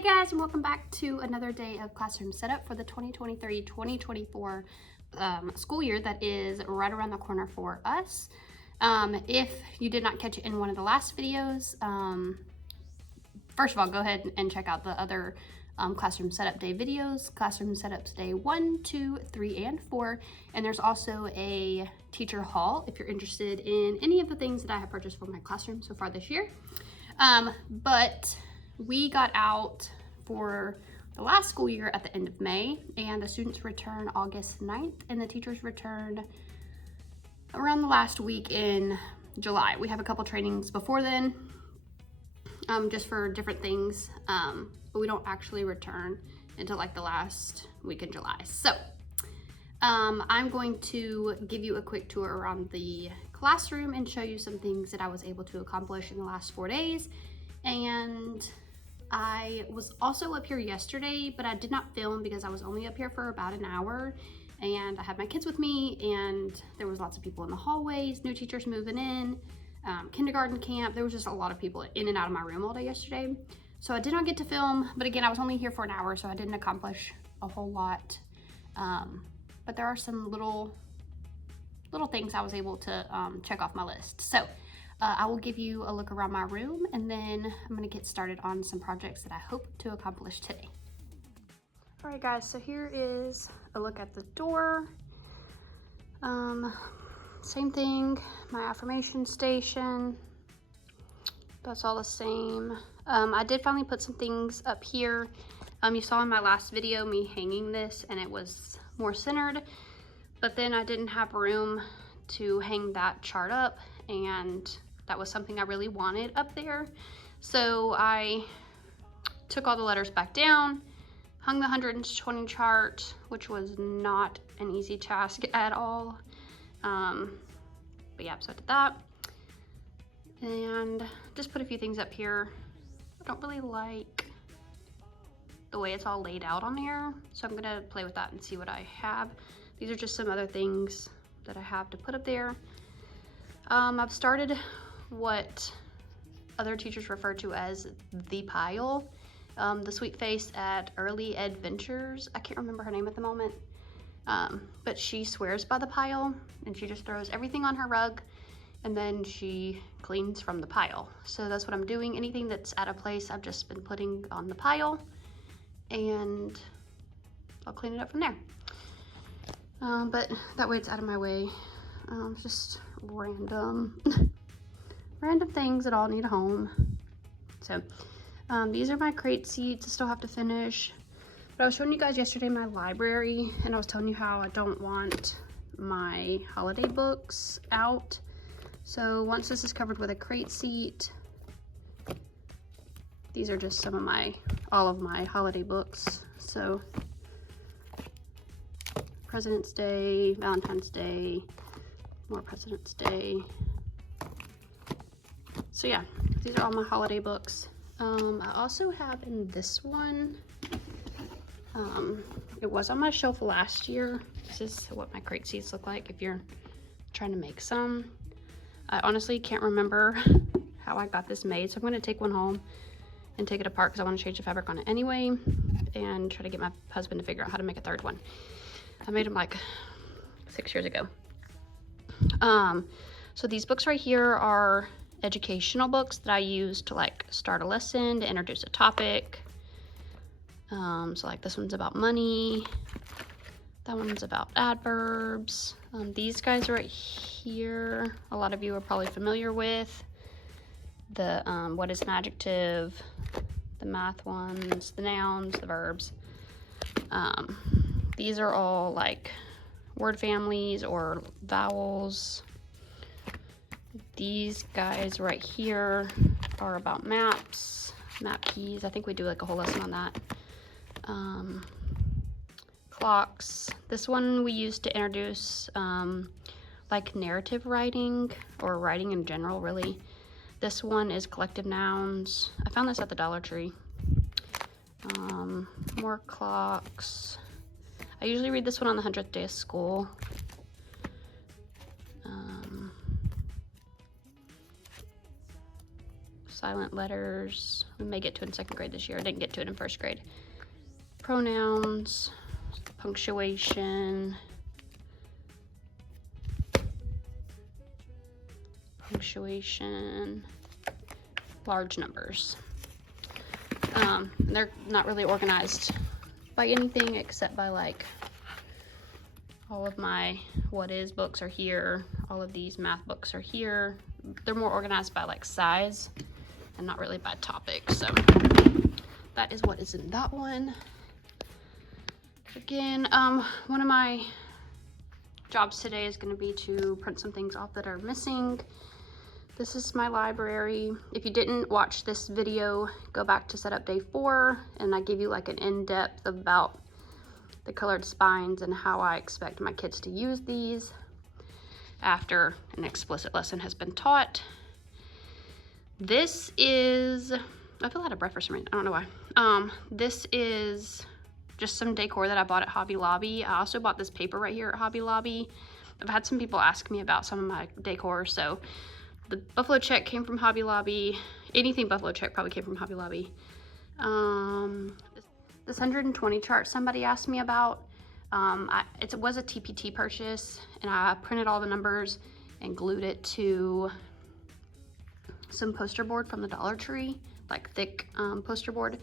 Hey guys, and welcome back to another day of classroom setup for the 2023-2024 school year that is right around the corner for us. If you did not catch it in one of the last videos, first of all, go ahead and check out the other classroom setup day videos, classroom setups day 1, 2, 3, and 4. And there's also a teacher haul if you're interested in any of the things that I have purchased for my classroom so far this year. But we got out for the last school year at the end of May, and the students return August 9th, and the teachers returned around the last week in July. We have a couple trainings before then, just for different things, but we don't actually return until like the last week in July. So I'm going to give you a quick tour around the classroom and show you some things that I was able to accomplish in the last 4 days. And I was also up here yesterday, but I did not film because I was only up here for about an hour, and I had my kids with me, and there was lots of people in the hallways, new teachers moving in, kindergarten camp. There was just a lot of people in and out of my room all day yesterday. So I did not get to film, but again, I was only here for an hour, so I didn't accomplish a whole lot. But there are some little things I was able to check off my list. So I will give you a look around my room, and then I'm gonna get started on some projects that I hope to accomplish today. All right guys, so here is a look at the door. Same thing, my affirmation station. That's all the same. I did finally put some things up here. You saw in my last video me hanging this and it was more centered, but then I didn't have room to hang that chart up, and that was something I really wanted up there. So I took all the letters back down, hung the 120 chart, which was not an easy task at all. But yeah, so I did that. And just put a few things up here. I don't really like the way it's all laid out on here, so I'm gonna play with that and see what I have. These are just some other things that I have to put up there. I've started what other teachers refer to as the pile. The sweet face at Early Adventures, I can't remember her name at the moment, but she swears by the pile, and she just throws everything on her rug and then she cleans from the pile. So that's what I'm doing. Anything that's out of place, I've just been putting on the pile, and I'll clean it up from there. But that way it's out of my way. Just random things that all need a home. So these are my crate seats I still have to finish. But I was showing you guys yesterday my library, and I was telling you how I don't want my holiday books out. So once this is covered with a crate seat, these are just some of all of my holiday books. So President's Day, Valentine's Day, more President's Day. So yeah, these are all my holiday books. I also have in this one, it was on my shelf last year. This is what my crate seats look like if you're trying to make some. I honestly can't remember how I got this made, so I'm gonna take one home and take it apart because I want to change the fabric on it anyway, and try to get my husband to figure out how to make a third one. I made them like 6 years ago. So these books right here are educational books that I use to like start a lesson, to introduce a topic. So like this one's about money, that one's about adverbs. These guys right here, a lot of you are probably familiar with. The what is an adjective, the math ones, the nouns, the verbs. These are all like word families or vowels. These guys right here are about maps, map keys. I think we do like a whole lesson on that. Clocks. This one we used to introduce like narrative writing, or writing in general really. This one is collective nouns. I found this at the Dollar Tree. More clocks. I usually read this one on the 100th day of school. silent letters. We may get to it in 2nd grade this year. I didn't get to it in 1st grade. Pronouns, punctuation, large numbers. They're not really organized by anything except by like all of my what is books are here. All of these math books are here. They're more organized by like size and not really by topic. So that is what is in that one. Again, one of my jobs today is going to be to print some things off that are missing. This is my library. If you didn't watch this video, go back to setup day 4, and I give you like an in-depth about the colored spines and how I expect my kids to use these after an explicit lesson has been taught. This is, I feel out of breath for some reason, I don't know why. This is just some decor that I bought at Hobby Lobby. I also bought this paper right here at Hobby Lobby. I've had some people ask me about some of my decor, so the buffalo check came from Hobby Lobby. Anything buffalo check probably came from Hobby Lobby. This 120 chart somebody asked me about. It was a TPT purchase, and I printed all the numbers and glued it to some poster board from the Dollar Tree, like thick poster board.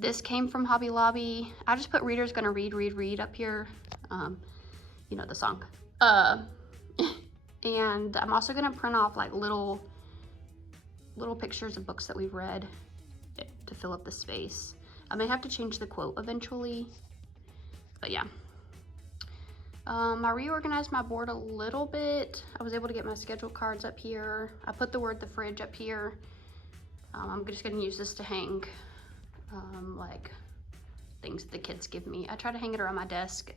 This came from Hobby Lobby. I just put reader's gonna read up here. You know the song. And I'm also gonna print off like little pictures of books that we've read to fill up the space. I may have to change the quote eventually, but yeah. I reorganized my board a little bit. I was able to get my schedule cards up here. I put the word the fridge up here. I'm just gonna use this to hang like things that the kids give me. I try to hang it around my desk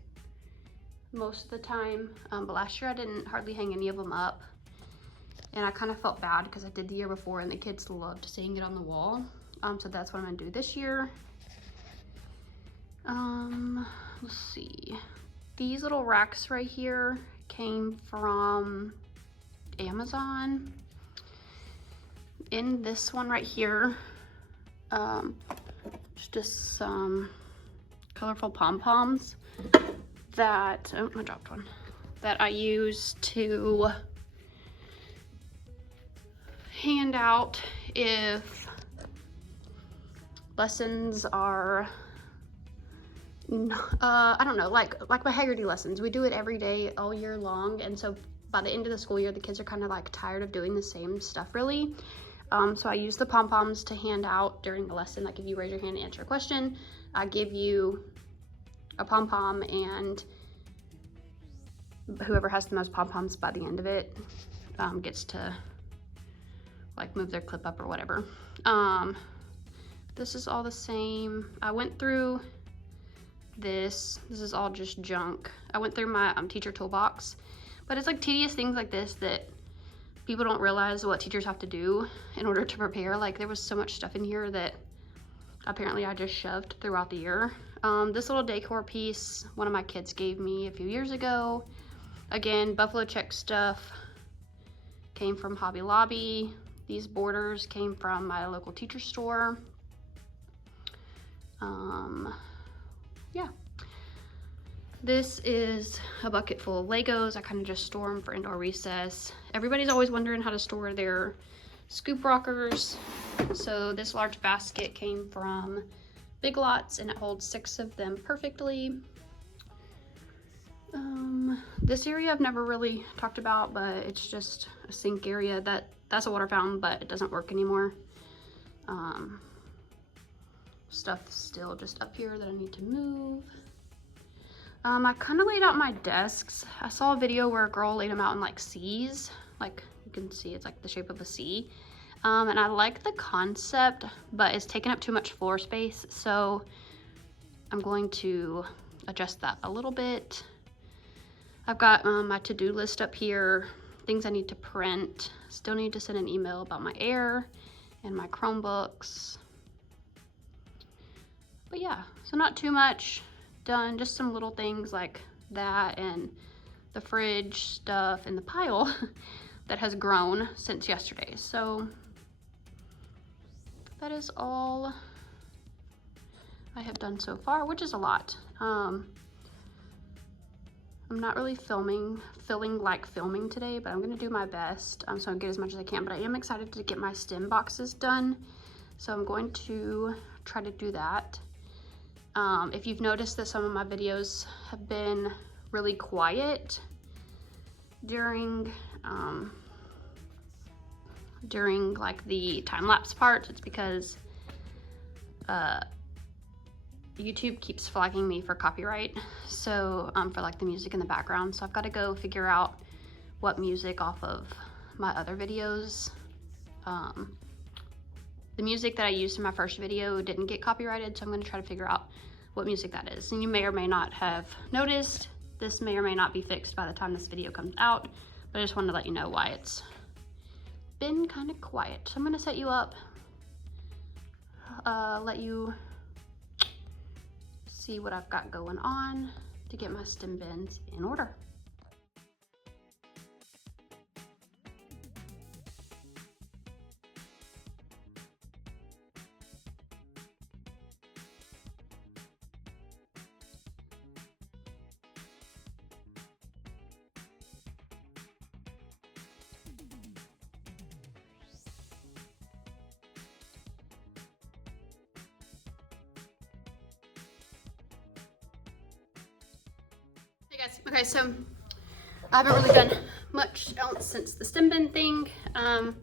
most of the time, but last year I didn't hardly hang any of them up, and I kind of felt bad because I did the year before and the kids loved seeing it on the wall. So that's what I'm gonna do this year. Let's see. These little racks right here came from Amazon. In this one right here, just some colorful pom-poms that, oh, I dropped one, that I use to hand out if lessons are, I don't know, like my Haggerty lessons. We do it every day all year long, and so by the end of the school year, the kids are kind of like tired of doing the same stuff really. So I use the pom-poms to hand out during the lesson. Like if you raise your hand and answer a question, I give you a pom-pom, and whoever has the most pom-poms by the end of it gets to like move their clip up or whatever. This is all the same. I went through this is all just junk. I went through my teacher toolbox, but it's like tedious things like this that people don't realize what teachers have to do in order to prepare. Like there was so much stuff in here that apparently I just shoved throughout the year. This little decor piece, one of my kids gave me a few years ago. Again, buffalo check stuff came from Hobby Lobby. These borders came from my local teacher store. Yeah. This is a bucket full of Legos. I kind of just store them for indoor recess. Everybody's always wondering how to store their scoop rockers. So this large basket came from Big Lots, and it holds 6 of them perfectly. This area I've never really talked about, but it's just a sink area. That's a water fountain, but it doesn't work anymore. Stuff still just up here that I need to move. I kind of laid out my desks. I saw a video where a girl laid them out in like C's. Like you can see it's like the shape of a C. And I like the concept, but it's taking up too much floor space. So I'm going to adjust that a little bit. I've got my to-do list up here, things I need to print. Still need to send an email about my Air and my Chromebooks. But yeah, so not too much done, just some little things like that, and the fridge stuff and the pile that has grown since yesterday. So that is all I have done so far, which is a lot. I'm not really feeling like filming today, but I'm gonna do my best so I get as much as I can. But I am excited to get my stem boxes done, so I'm going to try to do that. If you've noticed that some of my videos have been really quiet during like the time-lapse part, it's because YouTube keeps flagging me for copyright, so for like the music in the background. So I've got to go figure out what music off of my other videos. The music that I used in my first video didn't get copyrighted, so I'm going to try to figure out what music that is. And you may or may not have noticed, this may or may not be fixed by the time this video comes out, but I just wanted to let you know why it's been kind of quiet. So I'm going to set you up, let you see what I've got going on to get my stem bins in order. Hey guys, okay, so I haven't really done much else since the stem bin thing. I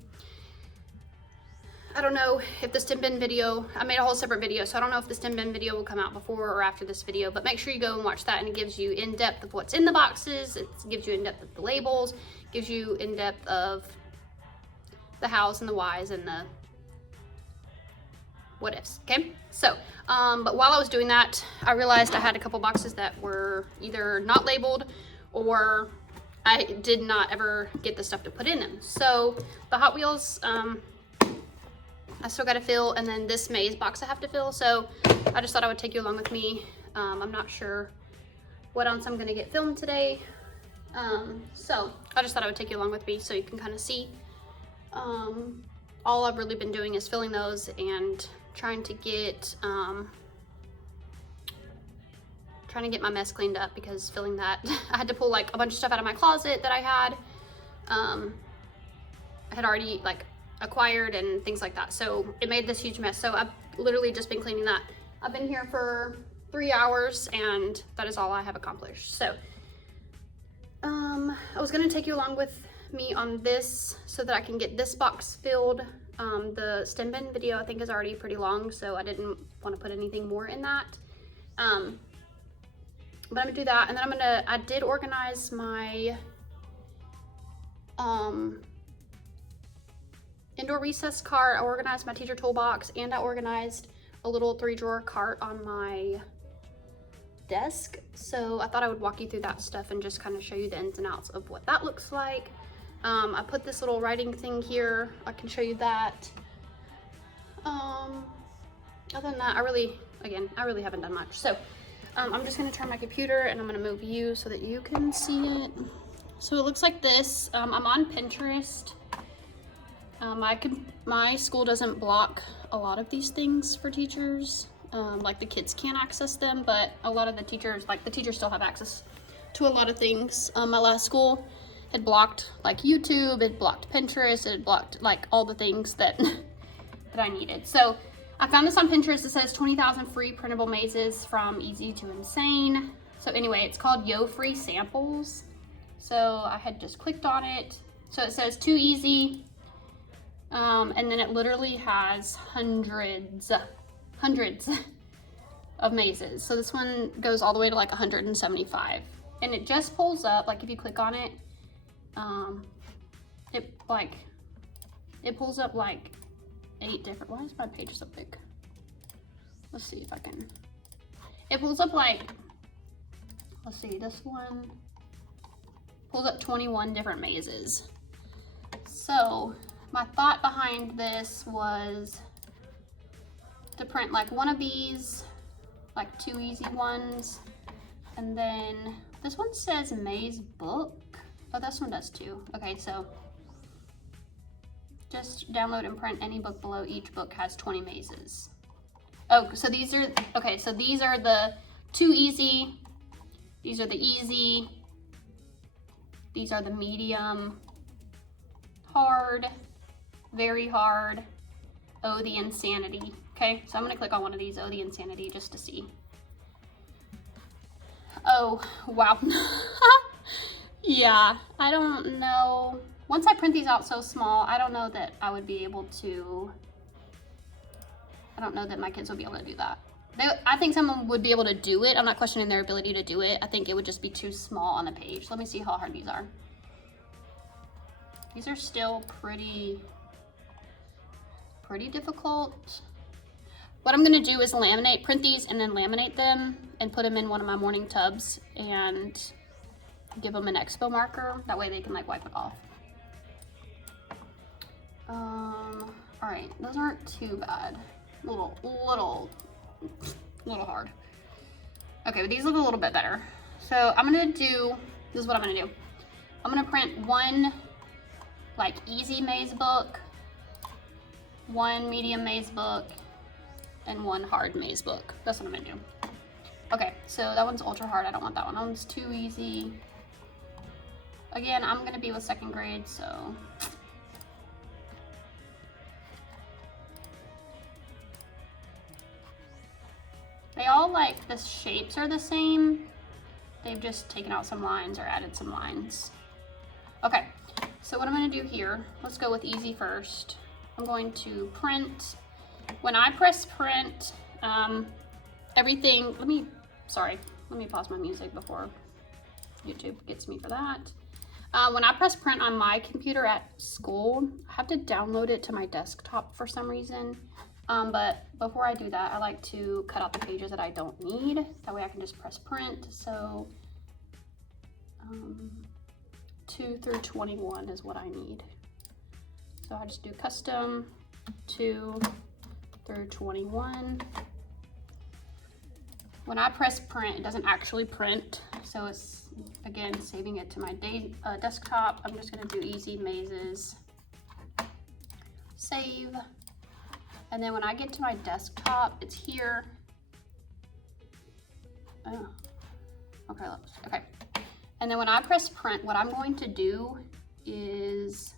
don't know if the stem bin video, I made a whole separate video, so I don't know if the stem bin video will come out before or after this video, but make sure you go and watch that, and it gives you in-depth of what's in the boxes, it gives you in-depth of the labels, gives you in-depth of the hows and the whys and the what ifs, okay? So, but while I was doing that, I realized I had a couple boxes that were either not labeled or I did not ever get the stuff to put in them. So the Hot Wheels, I still gotta fill, and then this maze box I have to fill. So I just thought I would take you along with me. I'm not sure what else I'm gonna get filmed today. So I just thought I would take you along with me so you can kind of see. All I've really been doing is filling those and trying to get my mess cleaned up, because filling that, I had to pull like a bunch of stuff out of my closet that I had already like acquired and things like that. So it made this huge mess. So I've literally just been cleaning that. I've been here for 3 hours and that is all I have accomplished. So I was gonna take you along with me on this so that I can get this box filled. The stem bin video I think is already pretty long, so I didn't want to put anything more in that. But I'm gonna do that, and then I did organize my indoor recess cart. I organized my teacher toolbox, and I organized a little 3-drawer cart on my desk. So I thought I would walk you through that stuff and just kind of show you the ins and outs of what that looks like. I put this little writing thing here. I can show you that. Other than that, I really haven't done much. So I'm just gonna turn my computer and I'm gonna move you so that you can see it. So it looks like this. I'm on Pinterest. My school doesn't block a lot of these things for teachers. Like the kids can't access them, but a lot of the teachers, still have access to a lot of things. My last school had blocked like YouTube, it blocked Pinterest, it blocked like all the things that that I needed. So I found this on Pinterest. It says 20,000 free printable mazes from easy to insane. So anyway, it's called Yo Free Samples. So I had just clicked on it. So it says too easy. And then it literally has hundreds of mazes. So this one goes all the way to like 175. And it just pulls up, like if you click on it, it pulls up like 8 different, why is my page so big? Let's see if I can, it pulls up like, let's see, this one pulls up 21 different mazes. So my thought behind this was to print like one of these, like 2 easy ones, and then this one says maze book. Oh, this one does too. Okay, so Just download and print any book below. Each book has 20 mazes. Oh, so these are, okay, so these are the too easy. These are the easy. These are the medium, hard, very hard. Oh, the insanity. Okay, so I'm gonna click on one of these, oh, the insanity, just to see. Oh, wow. Yeah, I don't know. Once I print these out so small, I don't know that I would be able to, I don't know that my kids would be able to do that. I think someone would be able to do it. I'm not questioning their ability to do it. I think it would just be too small on the page. Let me see how hard these are. These are still pretty difficult. What I'm gonna do is print these and then laminate them and put them in one of my morning tubs and give them an expo marker. That way they can like wipe it off. All right, those aren't too bad. Little hard. Okay, but these look a little bit better. So I'm gonna do, this is what I'm gonna do. I'm gonna print one like easy maze book, one medium maze book, and one hard maze book. That's what I'm gonna do. Okay, so that one's ultra hard. I don't want that one. That one's too easy. Again, I'm gonna be with second grade, so. They all like, the shapes are the same. They've just taken out some lines or added some lines. Okay, so what I'm gonna do here, let's go with easy first. I'm going to print. When I press print, everything, let me pause my music before YouTube gets me for that. When I press print on my computer at school, I have to download it to my desktop for some reason. But before I do that, I like to cut out the pages that I don't need. That way I can just press print. So 2 through 21 is what I need. So I just do custom 2 through 21. When I press print, it doesn't actually print. So it's, again, saving it to my desktop. I'm just gonna do easy mazes, save. And then when I get to my desktop, it's here. Oh, okay. And then when I press print, what I'm going to do is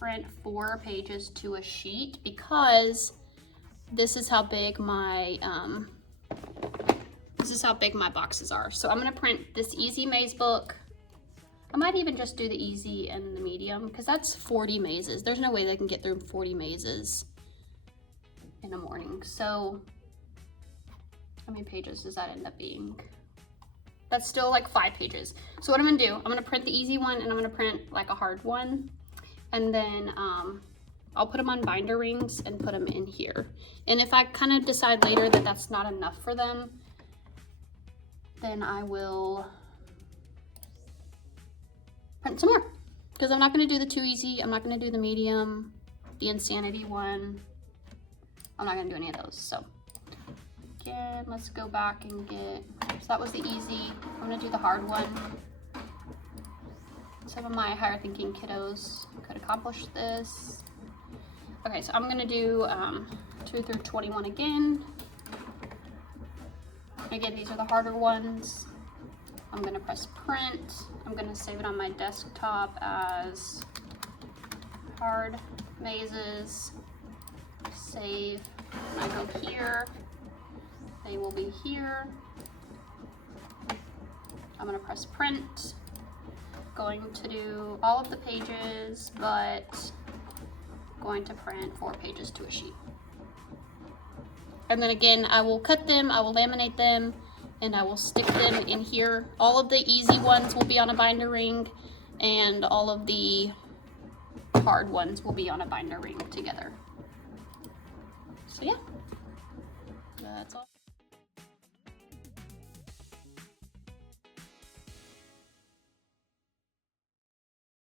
print 4 pages to a sheet, because this is how big my boxes are. So I'm gonna print this easy maze book. I might even just do the easy and the medium, because that's 40 mazes. There's no way they can get through 40 mazes in a morning. So how many pages does that end up being? That's still like 5 pages. So what I'm gonna do, I'm gonna print the easy one and I'm gonna print like a hard one. And then I'll put them on binder rings and put them in here. And if I kind of decide later that that's not enough for them, then I will print some more, because I'm not going to do the too easy. I'm not going to do the medium, the insanity one. I'm not going to do any of those. So again, let's go back and get, so that was the easy. I'm going to do the hard one. Some of my higher thinking kiddos could accomplish this. Okay, so I'm going to do 2 through 21 again. Again, these are the harder ones. I'm gonna press print. I'm gonna save it on my desktop as hard mazes. Save. When I go here, they will be here. I'm gonna press print. Going to do all of the pages, but going to print 4 pages to a sheet. And then again, I will cut them, I will laminate them, and I will stick them in here. All of the easy ones will be on a binder ring, and all of the hard ones will be on a binder ring together. So yeah, that's all.